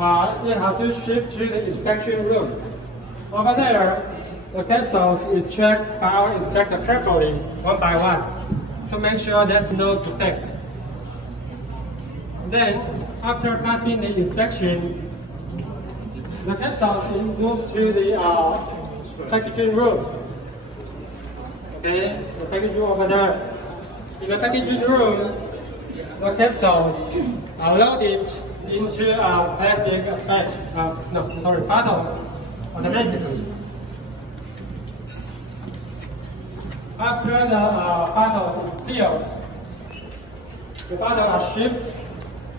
you have to ship to the inspection room. Over there, the capsules is checked by our inspector carefully, one by one, to make sure there's no defects. Then, after passing the inspection, the capsules is moved to the packaging room. Okay, the packaging room over there. In the packaging room, the capsules are loaded into a plastic bag, bottles automatically. After the bottles is sealed, the bottles are shipped,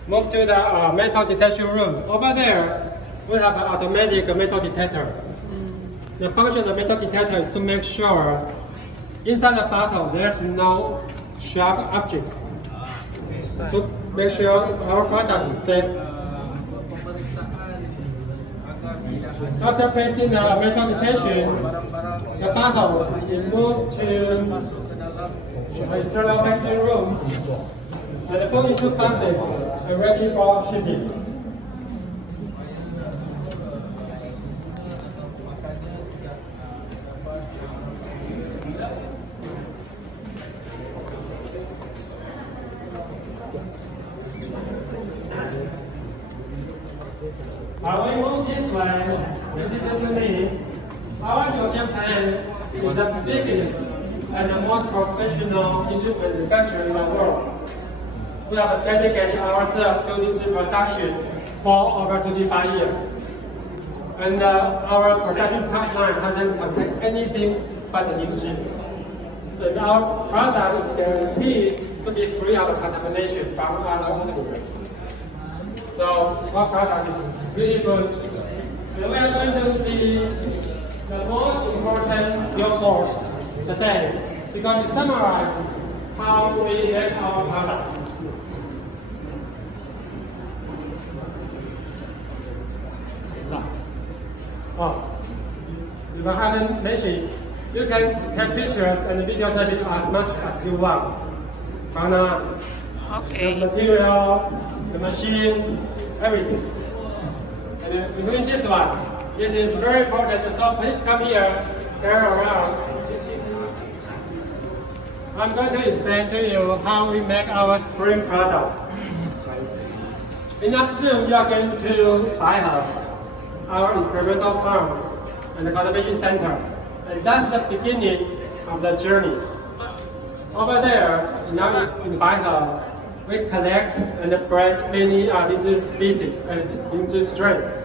moved to the metal detection room. Over there, we have an automatic metal detector. The function of the metal detector is to make sure inside the bottle there's no sharp objects. To make sure our product is safe. After placing the metal detection, the bottle is moved to the external packaging room and put into boxes and ready for shipping. We move this way, listen to me. Our European plant is the biggest and the most professional engine manufacturer in the world. We have dedicated ourselves to engine production for over 25 years. And our production pipeline hasn't contained anything but the engine. So our product is guaranteed to be free of contamination from other organisms. So our product is really good. And we are going to see the most important report today because it summarizes how we make our products. If I haven't mentioned, you can take pictures and videotape it as much as you want. From the material, the machine, everything. And we're doing this one. This is very important, so please come here, turn around. I'm going to explain to you how we make our spring products. In the afternoon, you are going to our experimental farm and the cultivation center. And that's the beginning of the journey. Over there, now in Baihe, we collect and bred many indigenous species and indigenous strains.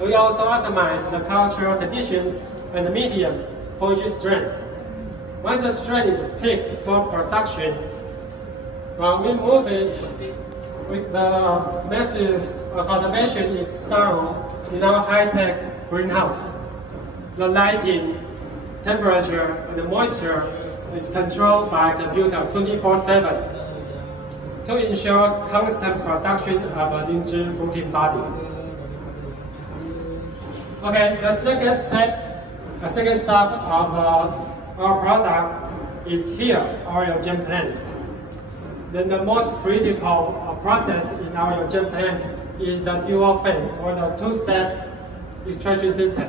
We also optimize the cultural conditions and the medium for each strain. Once the strain is picked for production, we move it with the massive cultivation is done in our high-tech greenhouse. The lighting, temperature, and the moisture is controlled by computer 24/7 to ensure constant production of a engine fruiting body. Okay, the second step of our product is here, our European plant. Then the most critical process in our European plant is the dual phase or the two-step extraction system.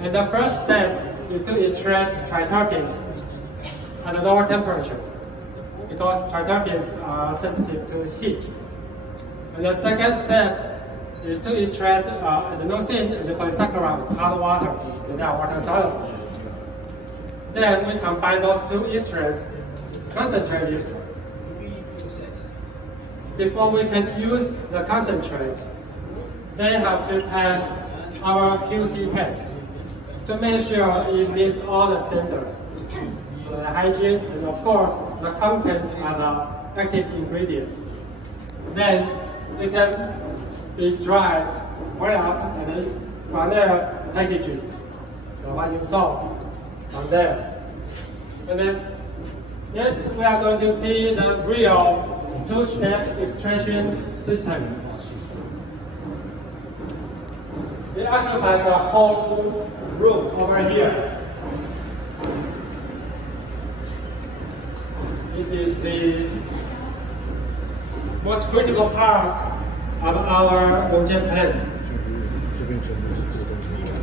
And the first step is to extract triterpenes at a lower temperature because triterpenes are sensitive to heat. And the second step is to extract adenosine and the polysaccharide with hot water, and they are water soluble. Then we combine those two extracts, concentrated. Before we can use the concentrate, they have to pass our QC test to make sure it meets all the standards. The hygiene and of course the content of the active ingredients. Then it can be dried, well, and then from there packaging. The one you saw from there. And then next we are going to see the real two-step extraction system. It occupies the whole room over here. This is the most critical part of our Yongjian plant.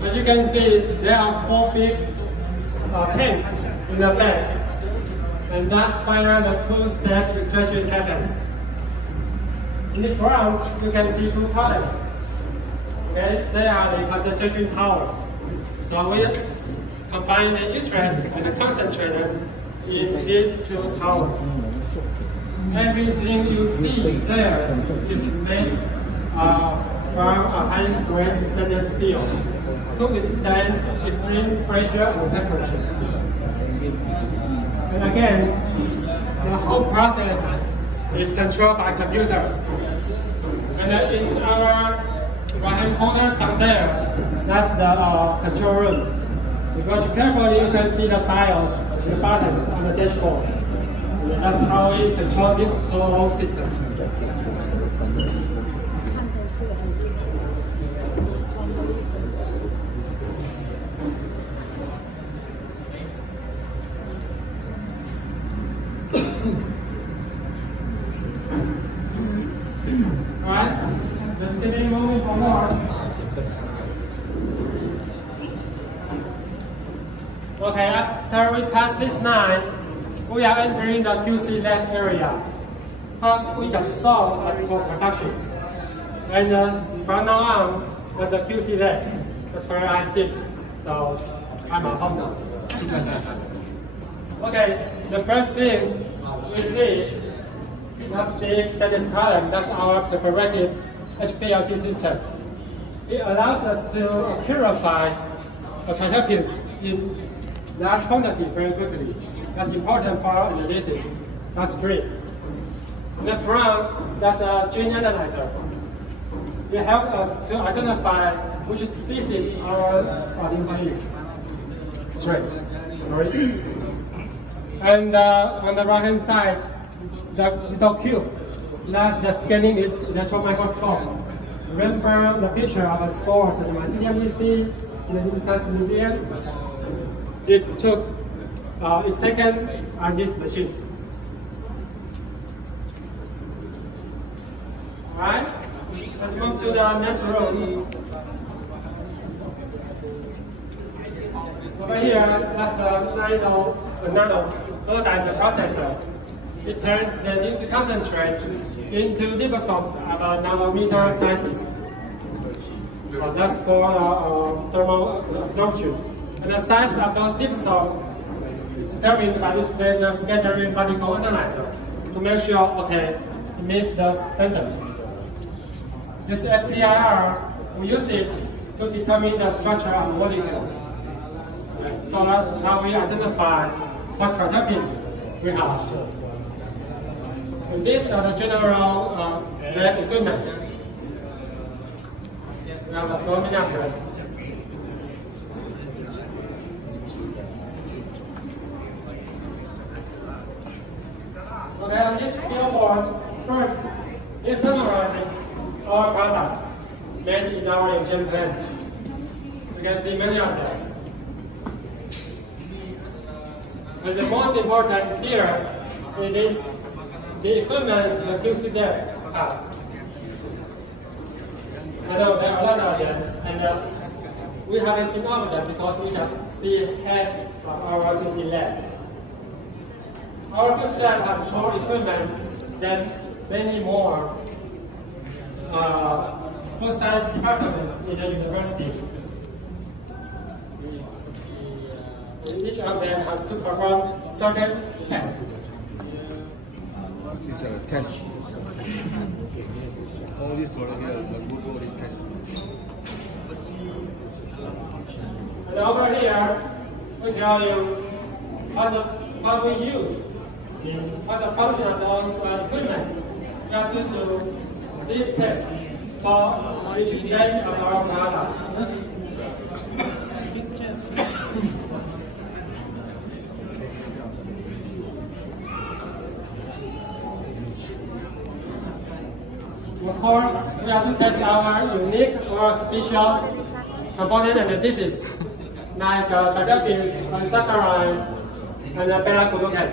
As you can see, there are 4 big tanks in the back, and that's where the 2-step extraction happens. In the front, you can see 2 tunnels. Okay, they are the concentration towers. So we combine the extract and the concentrator in these 2 towers. Everything you see there is made from a high-grade stainless steel to withstand extreme pressure and temperature. And again, the whole process is controlled by computers. And in our right-hand corner down there, that's the control room. If you watch carefully, you can see the dials and the buttons on the dashboard. And that's how we control this whole system. Alright, let's keep moving for more. Okay, after we pass this line, we are entering the QC lab area. What we just saw was for production. And from now on, that's the QC lab. That's where I sit. So I'm at home now. Okay, the first thing we see, that big stainless column, that's our preparative HPLC system. It allows us to purify terpenes in large quantity very quickly. That's important for our analysis. That's drip. In the front, that's a gene analyzer. It helps us to identify which species our lymphocytes is. Straight. Sorry. And on the right hand side, the little cube, that's the scanning electron microscope. Remember the picture of the spores and mycelium we see in the Science Museum? It's taken on this machine. Alright, let's move to the next room. Over here, that's the nano fluidizer processor. It turns the nucleic concentrate into liposomes about nanometer sizes. That's for thermal absorption. And the size of those liposomes is determined by this laser scattering particle analyzer to make sure, okay, it meets the standard. This FTIR, we use it to determine the structure of molecules. So that's how we identify what terpene we have. And these are the general lab equipment. We have a swimming apparatus. Okay, on this billboard, first, it summarizes our products made in our Yongjian plant. You can see many of them. And the most important here, it is the equipment the QC lab has. I know there are a lot of them, and we haven't seen all of them because we just see half of our QC lab. Our QC lab has more equipment than many more full-size departments in the universities. Each of them has to perform certain tests. These are tests. All these are go through all these tests. And over here, we tell you what we use, what the function of those equipment. We are going to do this test for each batch of our product. Of course, we have to test our unique or special component analysis, like terpenes, saccharides, and beta-glucan.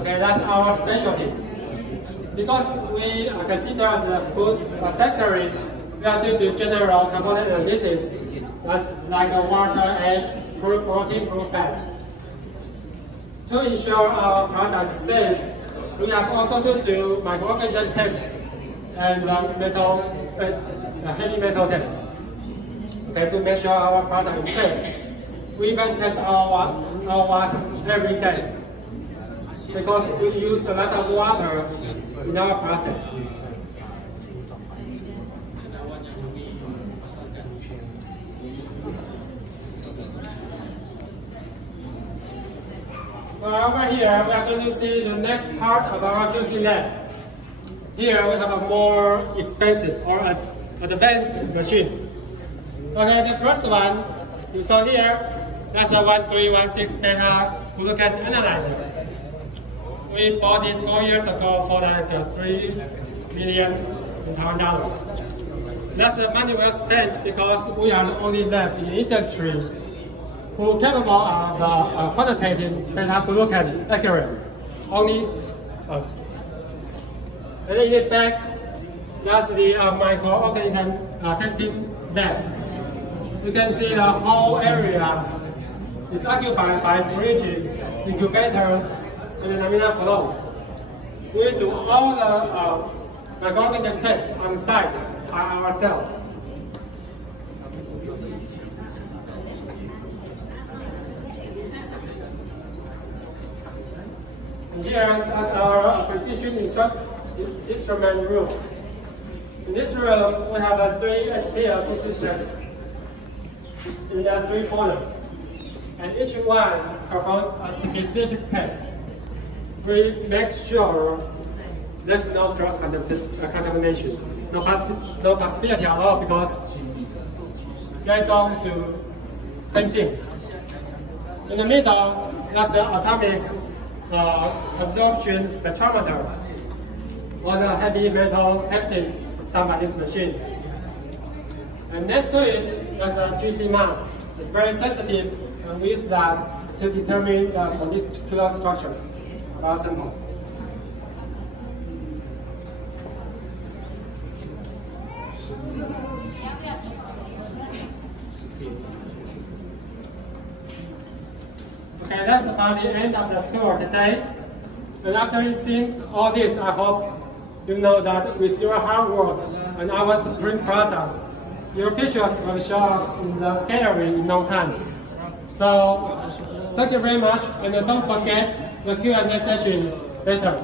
Okay, that's our specialty. Because we consider the food factory, we are doing the general component analysis, that's like a water, ash, protein, fat. To ensure our product is safe, we have also to do microorganism tests and heavy metal tests. Okay, to make sure our product is safe. We even test our water every day because we use a lot of water in our process. Well, over here, we are going to see the next part of our QC lab. Here, we have a more expensive or advanced machine. Okay, the first one you saw here, that's a 1316 beta glucose analyzer. We bought this 4 years ago for like $3 million in Taiwan dollars. That's the money well spent because we are the only lab in the industry who are capable of quantitating beta glucose accurate. Only us. And in the back, that's the microorganism testing lab. You can see the whole area is occupied by fridges, incubators, and laminar flows. We do all the microorganism tests on site by ourselves. And here is our precision instrument room. In this room, we have a 3 HPLC systems in the 3 corners, and each one performs a specific test. We make sure there's no cross-contamination, no possibility at all because they don't do same things. In the middle, that's the atomic absorption spectrometer, or the heavy metal testing done by this machine. And next to it, there's a GC mass. It's very sensitive, and we use that to determine the molecular structure of our sample. Okay, that's about the end of the tour today. And after you've seen all this, I hope you know that with your hard work and our Spring products, your pictures will show up in the gallery in no time. So, thank you very much, and don't forget the Q&A session later.